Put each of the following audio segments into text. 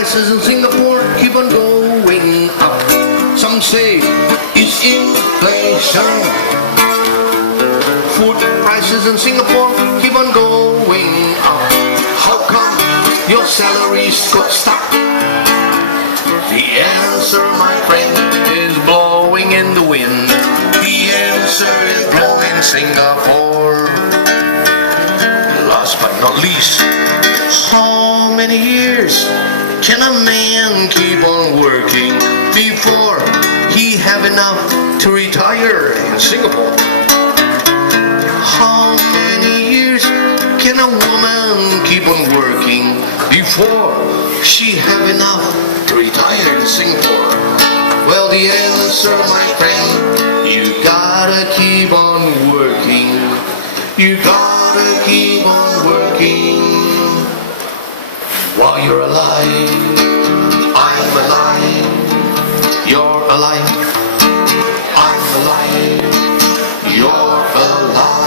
prices in Singapore keep on going up. Some say it's inflation. Food prices in Singapore keep on going up. How come your salaries got stuck? The answer, my friend, is blowing in the wind. The answer is blowing Singapore. Last but not least, how many years can a man keep on working before he have enough to retire in Singapore? How many years can a woman keep on working before she have enough to retire in Singapore? Well, the answer, my friend, you gotta keep on working. You gotta keep on working while you're alive. I'm alive. You're alive. I'm alive. You're alive.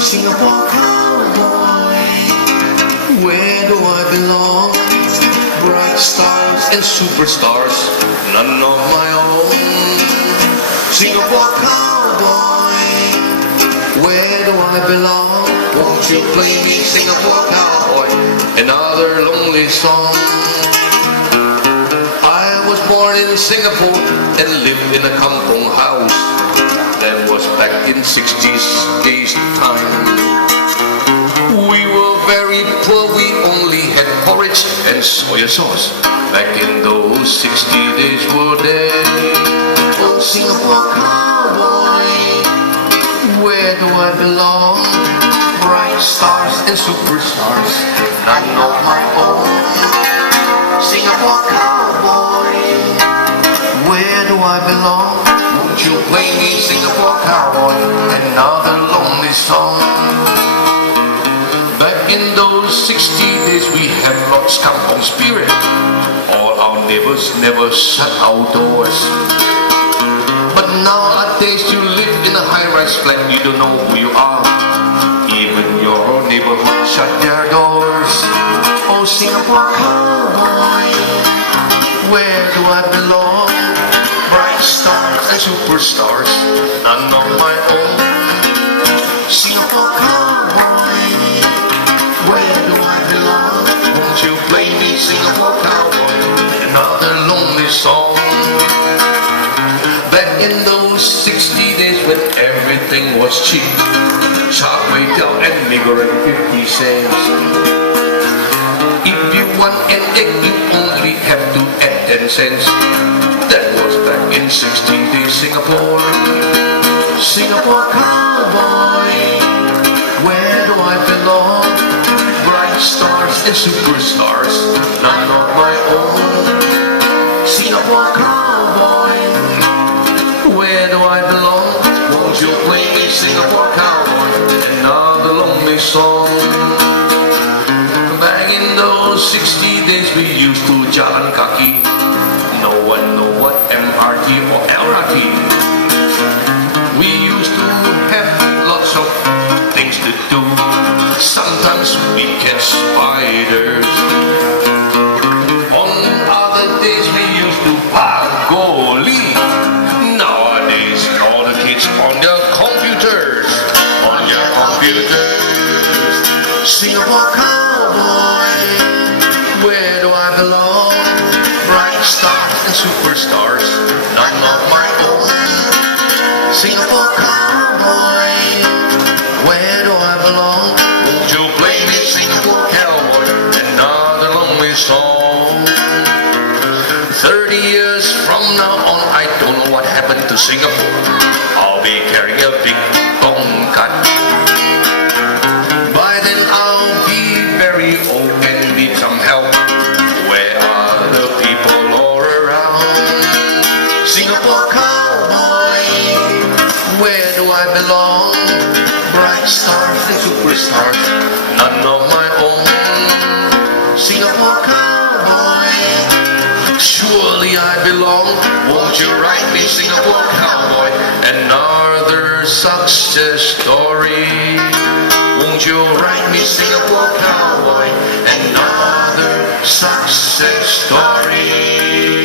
Singapore cowboy, where do I belong? Bright stars and superstars, none of my own. Singapore cowboy, where do I belong? Won't you play me, Singapore cowboy, another lonely song? I was born in Singapore and lived in a kampong house. That was back in 60s days time. We were very poor, we only had porridge and soy sauce. Back in those 60 days were dead. Oh, Singapore cowboy, where do I belong? Bright stars and superstars, none of my own. Singapore cowboy, where do I belong? Won't you play me, Singapore cowboy, another lonely song? Back in those 60 days we had lost kampong spirit. All our neighbors never shut our doors. But nowadays you live in a high-rise flat, you don't know who you are. Even your neighborhood shut their doors. Oh, Singapore cowboy, where do I belong? Bright stars and superstars, none of my own. Singapore cowboy, where do I belong? Won't you play me, Singapore cowboy, another lonely song? Back in those 60 days when everything was cheap, char kway teow and meager at 50 cents. If you want an egg, you only have to add 10 cents. That was back in 60 days Singapore. Singapore cowboy, where do I belong? Bright stars and superstars, none of my own. Singapore cowboy, where do I belong? Won't you play me, Singapore cowboy, another lonely song? Back in those 60 days we used to jalan kaki. No one know what MRT or LRT. We used to have lots of things to do. Sometimes we catch spiders. On other days we used to pagoli. Nowadays all the kids on their computers. On their computers. Singapore cowboy, where do I belong? Bright stars and superstars, none of my own. Singapore cowboy, where do I belong? Won't you play me, Singapore cowboy, another lonely song? 30 years from now on, I don't know what happened to Singapore. I'll be carrying a big tongkat. By then I'll be very Singapore cowboy. Where do I belong? Bright stars and superstars, none of my own. Singapore cowboy, surely I belong. Won't you write me, Singapore cowboy, another success story? Won't you write me, Singapore cowboy, another success story?